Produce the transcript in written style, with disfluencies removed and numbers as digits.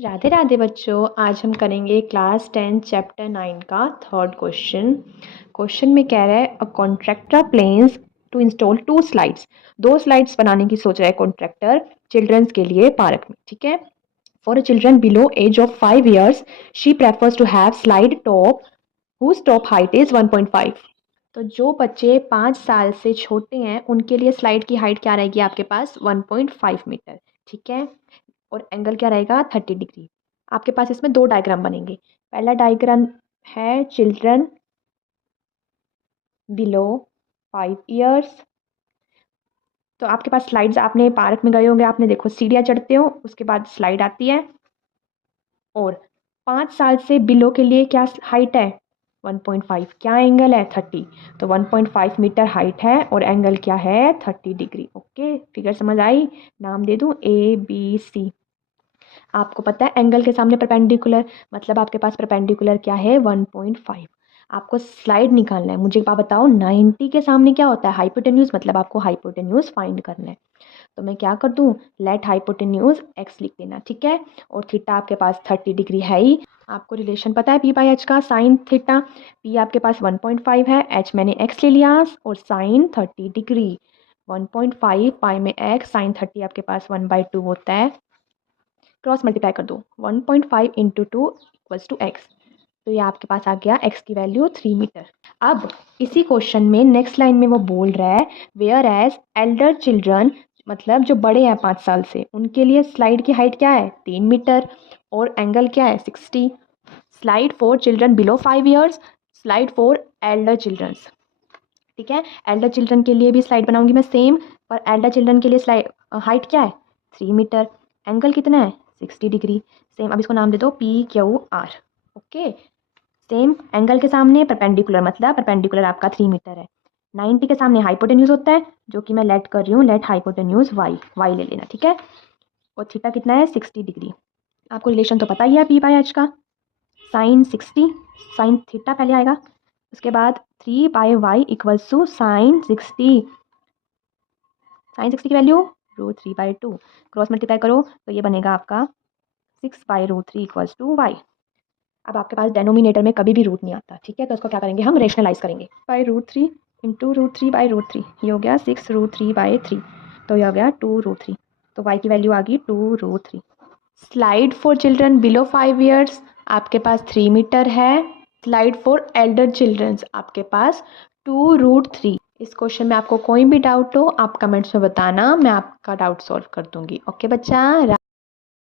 राधे राधे बच्चों, आज हम करेंगे क्लास 10 चैप्टर 9 का थर्ड क्वेश्चन में कह रहा है a contractor plans to install 2 slides. 2 slides बनाने की सोच रहा है कॉन्ट्रैक्टर चिल्ड्रंस के लिए पार्क में। ठीक है। For a children below age of 5 years she prefers to have slide top whose top height is 1.5। तो जो बच्चे 5 साल से छोटे हैं उनके लिए स्लाइड की हाइट क्या रहेगी आपके पास 1.5 मीटर। ठीक है। और एंगल क्या रहेगा 30 डिग्री। आपके पास इसमें 2 डायग्राम बनेंगे। पहला डायग्राम है चिल्ड्रन बिलो 5 years। तो आपके पास स्लाइड्स, आपने पार्क में गए होंगे, आपने देखो सीढ़ियाँ चढ़ते हो उसके बाद स्लाइड आती है। और 5 साल से बिलो के लिए क्या हाइट है 1.5, क्या एंगल है 30। तो 1.5 मीटर हाइट है और एंगल क्या है 30 डिग्री। ओके, फिगर समझ आई। नाम दे दूँ ABC। आपको पता है एंगल के सामने परपेंडिकुलर, मतलब आपके पास परपेंडिकुलर क्या है 1.5। आपको स्लाइड निकालना है। मुझे आप बताओ 90 के सामने क्या होता है हाइपोटेन्यूज, मतलब आपको हाइपोटेन्यूज फाइंड करना है। तो मैं क्या कर दूँ, लेट हाइपोटेन्यूज x लिख देना। ठीक है। और थीटा आपके पास 30 डिग्री है ही। आपको रिलेशन पता है p/h का, साइन थीटा। p आपके पास 1.5 है, h मैंने x ले लिया और साइन 30 डिग्री। 1.5 पाई में x, साइन 30 आपके पास 1/2 होता है। क्रॉस मल्टीप्लाई कर दो, 1.5 इंटू 2 इक्वल्स टू x। तो ये आपके पास आ गया x की वैल्यू 3 मीटर। अब इसी क्वेश्चन में नेक्स्ट लाइन में वो बोल रहा है वेयर एज एल्डर चिल्ड्रन, मतलब जो बड़े हैं 5 साल से, उनके लिए स्लाइड की हाइट क्या है 3 मीटर और एंगल क्या है 60। Slide for children below 5 years, slide for elder childrens. ठीक है। एल्डर चिल्ड्रन के लिए भी स्लाइड बनाऊंगी मैं सेम, पर एल्डर चिल्ड्रन के लिए स्लाइड हाइट क्या है 3 मीटर, एंगल कितना है 60 डिग्री। सेम, अब इसको नाम दे दो PQR। ओके। सेम एंगल के सामने परपेंडिकुलर, मतलब परपेंडिकुलर आपका 3 मीटर है। 90 के सामने हाइपोटेन्यूज होता है, जो कि मैं लेट कर रही हूँ, लेट हाइपोटेन्यूज y ले लेना। ठीक है। और थीटा कितना है 60 डिग्री। आपको रिलेशन तो पता ही है p/h का, साइन 60, साइन थीटा पहले आएगा, उसके बाद 3/y equals to sign 60। Sign 60 की वैल्यू √3/2। क्रॉस मल्टीप्लाई करो तो ये बनेगा आपका 6/√3 इक्वल्स टू y। अब आपके पास डेनोमिनेटर में कभी भी रूट नहीं आता। ठीक है। तो इसको क्या करेंगे, हम रेशनलाइज करेंगे। √3 इंटू √3/√3, ये हो गया 6√3/3। तो ये हो गया 2√3। तो y की वैल्यू आ गई 2√3। Slide for children below 5 years आपके पास 3 मीटर है। स्लाइड फॉर एल्डर चिल्ड्रंस आपके पास 2√3। इस क्वेश्चन में आपको कोई भी डाउट हो आप कमेंट्स में बताना, मैं आपका डाउट सॉल्व कर दूंगी। ओके बच्चा।